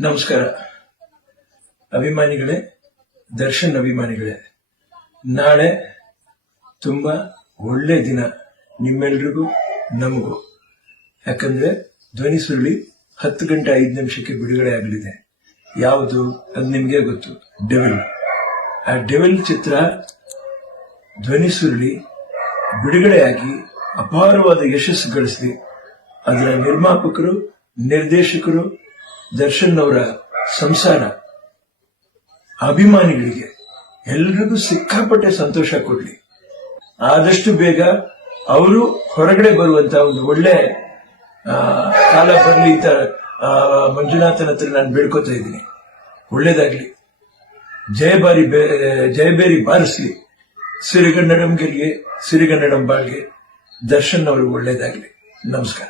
ನಮಸ್ಕಾರ. ಅಭಿಮಾನಿಗಳೇ, ದರ್ಶನ್ ಅಭಿಮಾನಿಗಳೇ, ನಾಳೆ ತುಂಬ ಒಳ್ಳೆ ದಿನ ನಿಮ್ಮೆಲ್ರಿಗೂ, ನಮಗೂ. ಯಾಕಂದ್ರೆ ಧ್ವನಿ ಸುರುಳಿ ಹತ್ತು ಗಂಟೆ ಐದು ನಿಮಿಷಕ್ಕೆ ಬಿಡುಗಡೆ ಆಗಲಿದೆ. ಯಾವುದು ಅದು ನಿಮಗೆ ಗೊತ್ತು, ಡೆವಿಲ್. ಆ ಡೆವಿಲ್ ಚಿತ್ರ ಧ್ವನಿ ಸುರುಳಿ ಬಿಡುಗಡೆಯಾಗಿ ಅಪಾರವಾದ ಯಶಸ್ಸು ಗಳಿಸಿ ಅದರ ನಿರ್ಮಾಪಕರು, ನಿರ್ದೇಶಕರು ದರ್ಶನ್ ಅವರ ಸಂಸಾರ, ಅಭಿಮಾನಿಗಳಿಗೆ ಎಲ್ರಿಗೂ ಸಿಕ್ಕಾಪಟ್ಟೆ ಸಂತೋಷ ಕೊಡ್ಲಿ. ಆದಷ್ಟು ಬೇಗ ಅವರು ಹೊರಗಡೆ ಬರುವಂತ ಒಂದು ಒಳ್ಳೆ ಕಾಲ ಬರಲಿ ಅಂತ ಮಂಜುನಾಥನ ಹತ್ರ ನಾನು ಬೇಡ್ಕೋತಾ ಇದ್ದೀನಿ. ಒಳ್ಳೇದಾಗ್ಲಿ. ಜಯಬಾರಿ ಜಯಬೇರಿ ಬಾರಿಸ್ಲಿ. ಸಿರಿಗನ್ನಡಂ ಗೆಲ್ಗೆ ಸಿರಿಗನ್ನಡಂ ಬಾಳ್ಗೆ ದರ್ಶನ್ ಅವರು ಒಳ್ಳೇದಾಗ್ಲಿ. ನಮಸ್ಕಾರ.